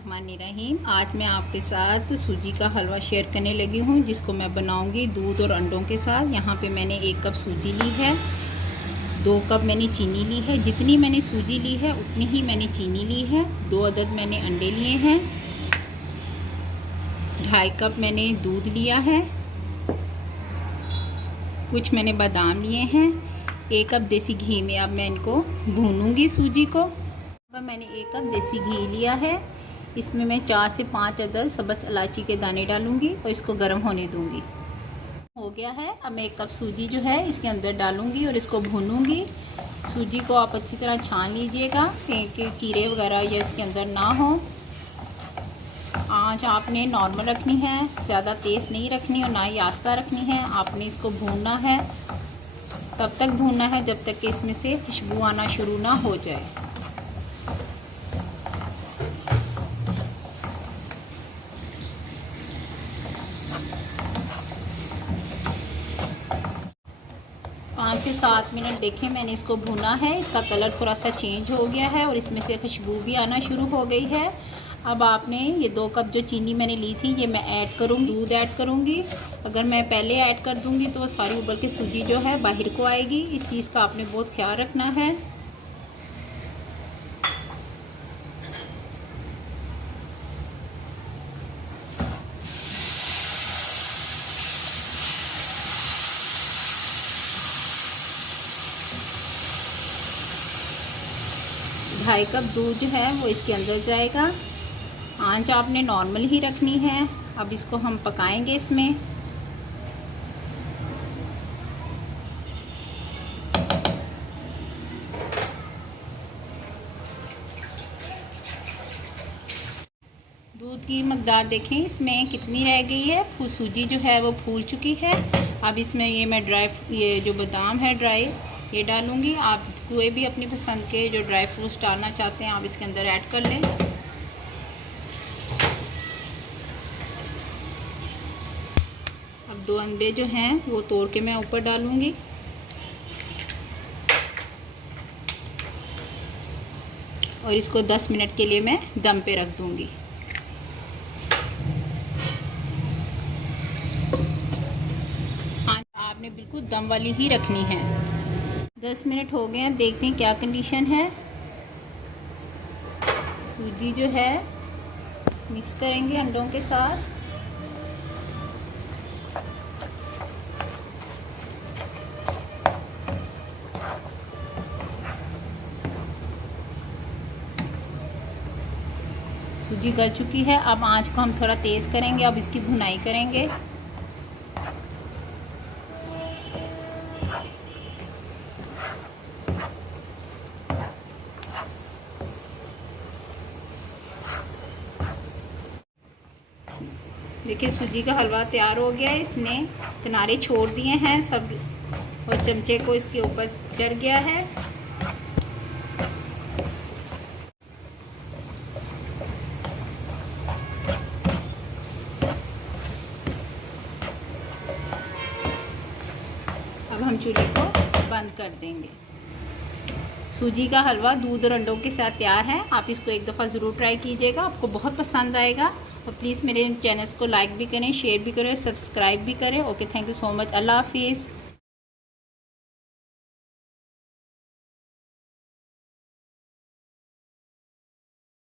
बिस्मिल्लाहिर्रहमानिर्रहीम। आज मैं आपके साथ सूजी का हलवा शेयर करने लगी हूँ, जिसको मैं बनाऊँगी दूध और अंडों के साथ। यहाँ पे मैंने 1 कप सूजी ली है, 2 कप मैंने चीनी ली है। जितनी मैंने सूजी ली है उतनी ही मैंने चीनी ली है। 2 अदद मैंने अंडे लिए हैं। 2.5 कप मैंने दूध लिया है। कुछ मैंने बादाम लिए हैं। 1 कप देसी घी में अब मैं इनको भूनूंगी सूजी को। अब मैंने 1 कप देसी घी लिया है। इसमें मैं 4 से 5 अदद सब्ज़ इलायची के दाने डालूंगी और इसको गर्म होने दूंगी। हो गया है। अब मैं 1 कप सूजी जो है इसके अंदर डालूंगी और इसको भूनूंगी। सूजी को आप अच्छी तरह छान लीजिएगा कि कीड़े वगैरह या इसके अंदर ना हो। आंच आपने नॉर्मल रखनी है, ज़्यादा तेज़ नहीं रखनी और ना ही आस्ता रखनी है। आपने इसको भूनना है, तब तक भूनना है जब तक कि इसमें से खुशबू आना शुरू ना हो जाए। पाँच से 7 मिनट देखें मैंने इसको भुना है। इसका कलर थोड़ा सा चेंज हो गया है और इसमें से खुशबू भी आना शुरू हो गई है। अब आपने ये 2 कप जो चीनी मैंने ली थी ये मैं ऐड करूँगी, दूध ऐड करूँगी। अगर मैं पहले ऐड कर दूँगी तो वो सारी उबल के सूजी जो है बाहर को आएगी। इस चीज़ का आपने बहुत ख्याल रखना है। ढाई कप दूध जो है वो इसके अंदर जाएगा। आंच आपने नॉर्मल ही रखनी है। अब इसको हम पकाएंगे इसमें। दूध की मकदार देखें इसमें कितनी रह गई है। सूजी जो है वो फूल चुकी है। अब इसमें ये जो बादाम है ड्राई ये डालूंगी। आप कोई भी अपनी पसंद के जो ड्राई फ्रूट्स डालना चाहते हैं आप इसके अंदर ऐड कर लें। अब 2 अंडे जो हैं वो तोड़ के मैं ऊपर डालूंगी और इसको 10 मिनट के लिए मैं दम पे रख दूंगी। आपने बिल्कुल दम वाली ही रखनी है। 10 मिनट हो गए हैं, देखते हैं क्या कंडीशन है। सूजी जो है मिक्स करेंगे अंडों के साथ। सूजी गल चुकी है। अब आंच को हम थोड़ा तेज़ करेंगे। अब इसकी भुनाई करेंगे। देखिए सूजी का हलवा तैयार हो गया है। इसने किनारे छोड़ दिए हैं सब और चमचे को इसके ऊपर चढ़ गया है। अब हम चूल्हे को बंद कर देंगे। सूजी का हलवा दूध और अंडों के साथ तैयार है। आप इसको एक दफ़ा ज़रूर ट्राई कीजिएगा, आपको बहुत पसंद आएगा। और प्लीज़ मेरे चैनल्स को लाइक भी करें, शेयर भी करें, सब्सक्राइब भी करें। Okay, thank you so much. अल्लाह हाफिज़।